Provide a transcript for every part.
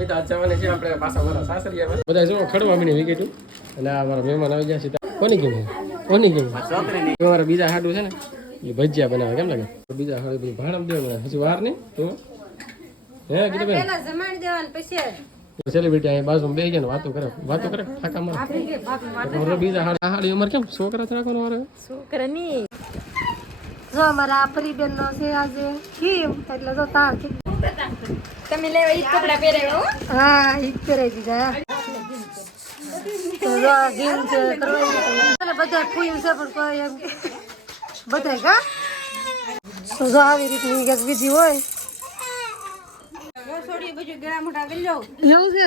અમિત આજ જવાને છે આપણે પાછા મારા સાસરિયામાં બધા જો ખડવા મળી વિકેટ અને આ મારા મહેમાન આવી ગયા છે કોની ગેમ અમારા બીજા હાડું છે ને એ ભજીયા બનાવે કેમ લાગે બીજા હાડું બધું ભાણમ દેવું હજી વાર નહીં તો હે કીધું બેન સેલિબ્રિટી અહીં બાજુમાં બેસી ગયા વાતો કરે ઠાકા મારે બીજા હાડી અમારે કેમ છોકરા રાખવાનો વારે છોકરાની જો અમારા પરિબેન નો છે આજે કેમ એટલે જો તાર તમે લેવા ઈ કપડા પહેરાવ્યો હા ઈ પહેરાવી દીધા તો જો ગેમ છે કરવાની બધા ફૂલ છે પણ કોઈ એમ બધા કા તો જો આવી રીતની એક વિધિ હોય છોડી બધું ગળા મોટા કરી લો એવું છે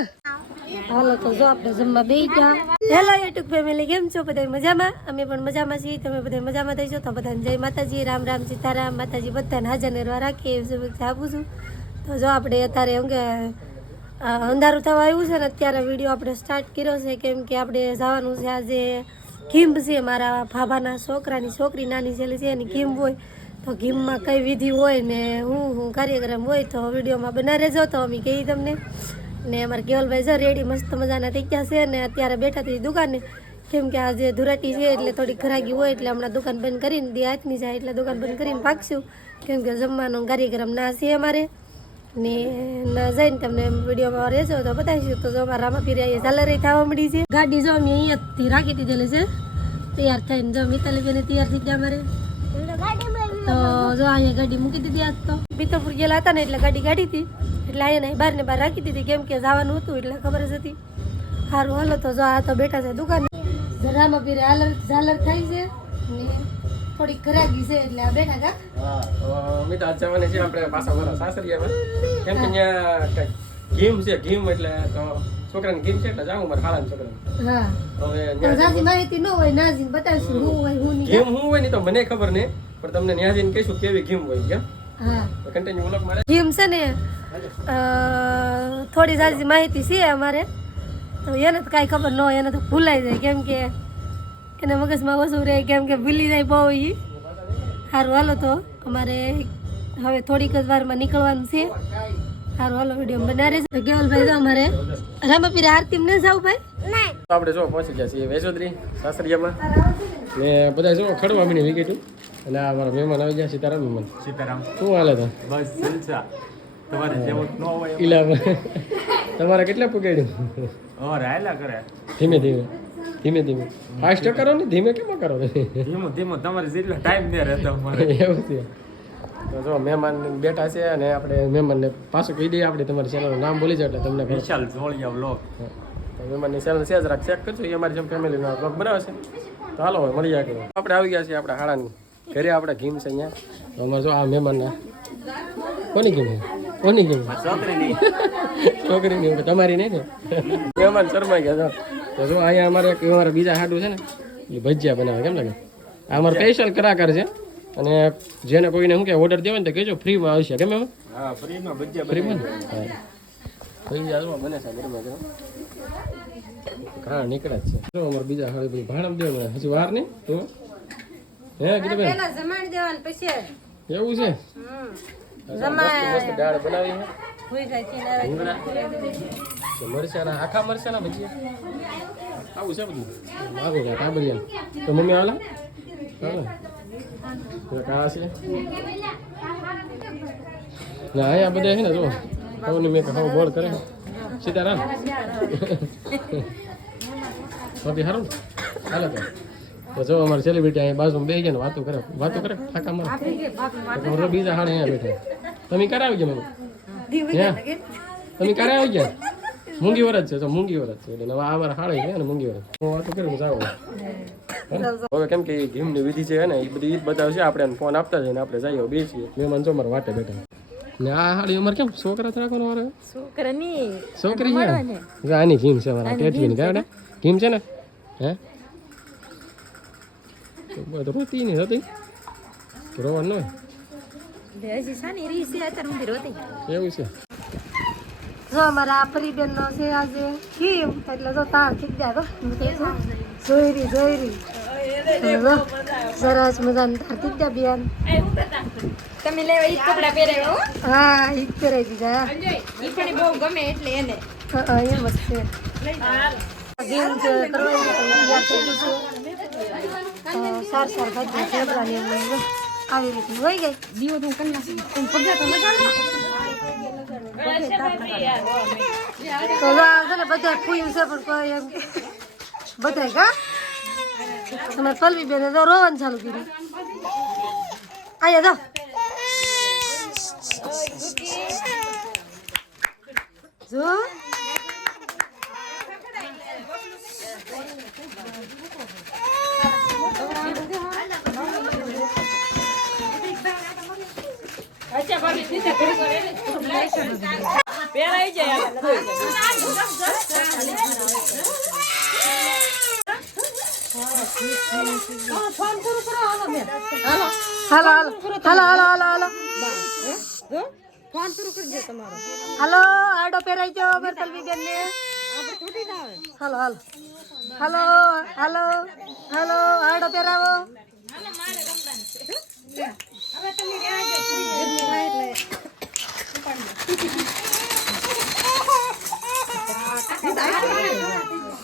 હાલો તો જો આપણે જમવા બેસી ગયા હેલો યુટ્યુબ ફેમિલી કેમ છો બધા મજામાં અમે પણ મજામાં છીએ તમે બધા મજામાં થઈશો તો બધાને જય માતાજી રામ રામ સીતારામ માતાજી બધાને હાજર નિર્વા રાખીએ એવી શુભેચ્છા આપું છું તો જો આપણે અત્યારે એમ કે અંધારું થવા આવ્યું છે ને અત્યારે વિડીયો આપણે સ્ટાર્ટ કર્યો છે કેમ કે આપણે જવાનું છે આજે ખીંભ છે મારા ભાભાના છોકરાની છોકરી નાની છેલ્લી છે એની ખીંભ હોય તો ખીંભમાં કઈ વિધિ હોય ને હું કાર્યક્રમ હોય તો વિડીયોમાં બના રહેજો તો અમે કહી તમને ને અમારા કેવલભાઈ જો રેડી મસ્ત મજાના થઈ ગયા છે ને અત્યારે બેઠા હતી દુકાને કેમ કે આજે ધુરાટી છે એટલે થોડી ખરાગી હોય એટલે હમણાં દુકાન બંધ કરીને દી હાથમી જાય એટલે દુકાન બંધ કરીને ભાગશું કેમ કે જમવાનો કાર્યક્રમ ના છે અમારે ને ના જઈને તમને વિડીયોમાં રહેશો તો બતાવીશું તો જો અમારા રામાપીરે અહીંયા ઝાલરે થવા મળી છે ગાડી જો અમે અહીંયાથી રાખી દીધેલી છે તૈયાર થઈને જો મિતાલી બેને તૈયાર થઈ ગયા અમારે તો જો અહીંયા ગાડી મૂકી દીધી આજ તો પિત્તરપુર ગયેલા હતા ને એટલે ગાડી કાઢી હતી એટલે અહીંયા બહાર ને બહાર રાખી દીધી કેમ કે જવાનું હતું એટલે ખબર જ હતી સારું હાલો તો જો આ તો બેઠા છે દુકાન રામાપીરે ઝાલર થાય છે ને થોડીક ખરાગી છે એટલે આ બેઠા કા અમિત આજ જવાને છે આપણે પાછા મારા સાસરિયામાં કેમ કે ત્યાં ગેમ છે ગેમ એટલે તો છોકરાની ગેમ છે એટલે જાઉં મારા ખાલાના છોકરાને હા હવે નાજી માહિતી ન હોય નાજી બતાવશું હું હોય હું નહીં ગેમ હું હોય ને તો મને ખબર નહીં પણ તમને ન્યાજીને કહીશું કેવી ગેમ હોય કેમ હા કન્ટિન્યુ વ્લોગ મારે ગેમ છે ને થોડી સારી માહિતી છે અમારે તો એને તો કાંઈ ખબર ન હોય એને તો ભૂલાઈ જાય કેમ કે એને મગજમાં ઓછું રહે કેમ કે ભૂલી જાય બહુ એ સારું હાલો તો અમારે હવે થોડીક જ વારમાં નીકળવાનું છે સારું હાલો વિડીયો બનાવે છે કેવલભાઈ તો અમારે રામાપીરે આરતી ને જાવ ભાઈ આપણે જો પહોંચી ગયા છીએ વેસોદરી સાસરિયામાં ને બધા જો ખડવા મળી વિકેટ અને આ મારા મહેમાન આવી ગયા સીતારામ મહેમાન શું હાલે તો બસ જલસા તમારે જેવું ન હોય ઇલા તમારે કેટલા પગાડ્યું રાયલા કરે ધીમે ફાસ્ટ કરો ને ધીમે કેમ કરો ધીમો ધીમો તમારે જેટલો ટાઈમ ને રહેતો અમારે એવું છે તો જો મહેમાન બેઠા છે અને આપણે મહેમાનને પાછું કહી દઈએ આપણે તમારી ચેનલનું નામ બોલી જાય એટલે તમને વિશાલ જોળિયા વ્લોગ તો મહેમાનની ચેનલ છે જરાક ચેક કરજો એ અમારી જેમ ફેમિલીનો વ્લોગ બનાવે છે તો હાલો મળી જાય કે આપણે આવી ગયા છીએ આપણા હાડાની ઘરે આપણે ગીમ છે અહીંયા તો અમારે જો આ મહેમાનના કોની ગીમ છોકરીની તમારી નહીં ને મહેમાન શરમાઈ ગયા તો જો અહીંયા અમારા બીજા હાડું છે ને એ ભજીયા બનાવે કેમ લાગે આ અમારો સ્પેશિયલ કલાકાર છે અને જેને કોઈને શું કે ઓર્ડર દેવો ને તો કહેજો ફ્રીમાં આવશે કેમ એમ હા ફ્રીમાં ભજીયા ફ્રીમાં ભજીયા બને છે હા નીકળે જ છે જો અમારે બીજા હાડું બધું ભાણમ દેવું હજી વાર નહીં તો હે કીધું બેન જમાડી દેવાનું પછી એવું છે મસ્ત દાળ બનાવી મરચાના આખા મરચાના ભજીયા આવું છે બધું આવું છે કાબરિયા તો મમ્મી આવેલા કાળા છે ના અહીંયા બધા છે ને જો ખાવાની મેં ખાવું બોલ કરે સીતારામ બાકી સારું હાલો તો જો અમારે સેલિબ્રિટી અહીં બાજુમાં બેસી ગયા ને વાતો કરે ઠાકા મારે બીજા હાડે અહીંયા બેઠા તમે ક્યારે આવી ગયા મને તમે ક્યારે આવી ગયા મૂંગી વરજ છે તો મૂંગી વરજ છે એટલે આ અમારા હાડે છે ને મૂંગી વરજ હું વાતો કરી જાવ હવે કેમ કે ઘીમની વિધિ છે ને એ બધી બતાવશે આપણે ફોન આપતા જઈને આપણે જઈએ બેસીએ મહેમાન જો અમારે વાટે બેઠા ને આ હાડી અમારે કેમ છોકરા રાખવાનો વારે છોકરી છે આની ઘીમ છે અમારા ટેટવીની કાઢે ઘીમ છે ને હે રોતી નહીં હતી રોવાનું હોય એવું છે જો અમારા પરિબેન નો છે આજે કેમ એટલે જો તાર થઈ ગયા તો જોઈ રહી સરસ મજાનું થતી ત્યાં બેન તમે લેવા ઈ કપડા પહેરાવ્યા હો હા ઈ જ પહેરાવી દીધા ઈ પણ બહુ ગમે એટલે એને હા એમ જ છે ગેમ છે કરવાની તો તૈયાર થઈ ગયું છે સાર ભાજી ઢેબરાની અંદર આવી રીતે હોય ગઈ દીવો તો કરી નાખી પણ પગલા તો લગાડો તો આ છે ને બધા ફૂલ છે પણ કોઈ એમ બધા કા તમારે પલવી બેને તો રોવાનું ચાલુ કર્યું આયા જો જો અચ્છા ભાભી સીધા ઘરે ઘરે પહેરાઈ જાય ફોન કરો હાલો બેન હાલો હાલો હાલો હાલો હાલો હાલો હાલો ફોન શરૂ કરજો તમારો હાલો આડો પહેરાઈ જો અમાર પલવી બેન ને આપણે છૂટી ના આવે હાલો હાલો હાલો હાલો હાલો આડો પહેરાવો હવે તમે આજો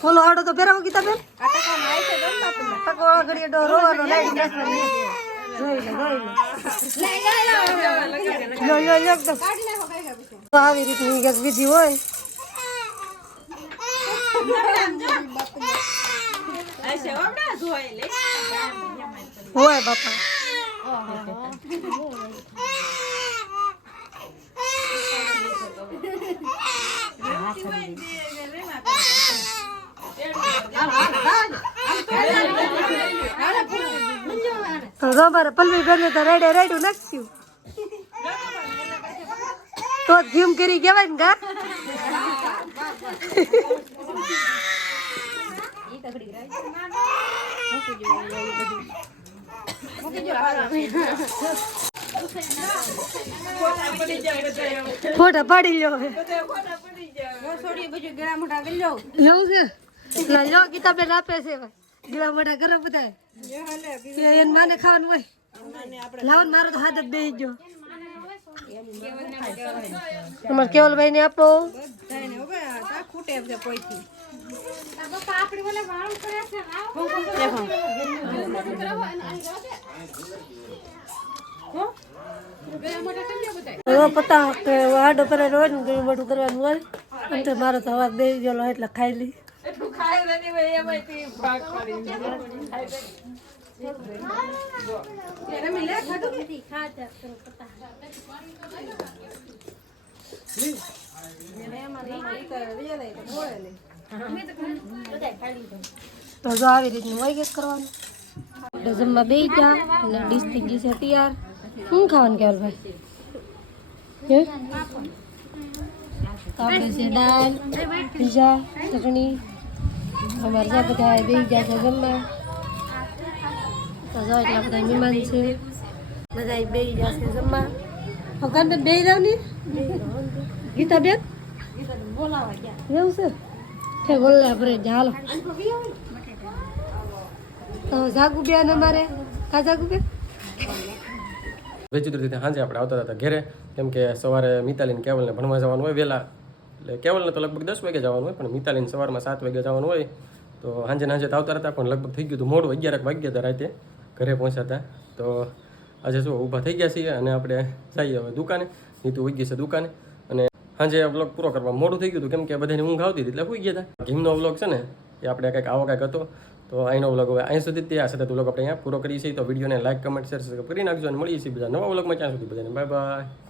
બોલો આડો તો પહેરાવો ગીતા બેન આ ટકા માં આવી છે ગમ બાપુ ટકો ઘડી ડો રોવાનો લાઈટ નાખવાની જોઈ લો યો યો એકદમ કાઢી નાખો કઈ કઈ પૂછો તો આવી રીતની ગેસ બીજી હોય અચ્છા ઓમડા જોઈ લે હોય બાપા તો અમારે પલવી બેન તો રેડે રેડું નાખ્યું તો જીમ કરી કહેવાય ને કા ફોટા પાડી લ્યો છોડી બધું ગળા મોટા કરી લો એવું છે લ્યો ગીતાબેન આપે છે ગળા મોટા કરે બધા એને માને ખાવાનું હોય લાવન મારો તો હાથ જ બેસી ગયો તમારે કેવલભાઈ ને આપો ખૂટે છે કોઈથી પતા કે આડો પર હોય ને ગળું મોટું કરવાનું હોય એમ તો મારો તો અવાજ બેસી ગયેલો એટલે ખાઈ લી એટલું ખાય નથી ભાઈ એમાંથી ભાગ પડી તો જો આવી રીતનું હોય કે કરવાનું આપણે જમવા બેસી જા અને ડીશ થઈ ગઈ છે તૈયાર શું ખાવાનું કેવલભાઈ હે આપણે છે દાળ પીઝા ચટણી અમારે જ્યાં બધા બેસી ગયા છે જમવા તો જો એટલા બધા મહેમાન છે બધા બેસી ગયા છે જમવા હકાન બેન બેસી જાવ ને ગીતા બેન એવું છે કે બોલલા ભરે ચાલો તો જાગુ બેન અમારે કા જાગુ બેન વેચિત્રથી સાંજે આપણે આવતા હતા ઘેરે કેમ કે સવારે મિતાલીને કેવલને ભણવા જવાનું હોય વહેલા એટલે કેવલને તો લગભગ 10 વાગે જવાનું હોય પણ મિતાલીને સવારમાં 7 વાગે જવાનું હોય તો સાંજે આવતા હતા પણ લગભગ થઈ ગયું હતું મોડું 11 વાગ્યા હતા રાતે ઘરે પહોંચ્યા તો આજે શું ઊભા થઈ ગયા છીએ અને આપણે જઈએ હવે દુકાને નીતુ ઉઈ ગઈ છે દુકાને અને સાંજે વ્લોગ પૂરો કરવા મોડું થઈ ગયું હતું કેમ કે બધાને ઊંઘ આવતી હતી એટલે સુઈ ગયા હતા ઘીમનો વ્લોગ છે ને એ આપણે કંઈક આવો કંઈક હતો તો અહીંનો વ્લોગ હવે અહીં સુધી ત્યાં સાથે વ્લોગ આપણે અહીંયા પૂરો કરીએ છીએ તો વિડીયોને લાઈક કમેન્ટ શેર સબસ્ક્રાઈબ કરી નાખજો અને મળીએ છીએ બધા નવા વ્લોગમાં ત્યાં સુધી બધાને બાય બાય.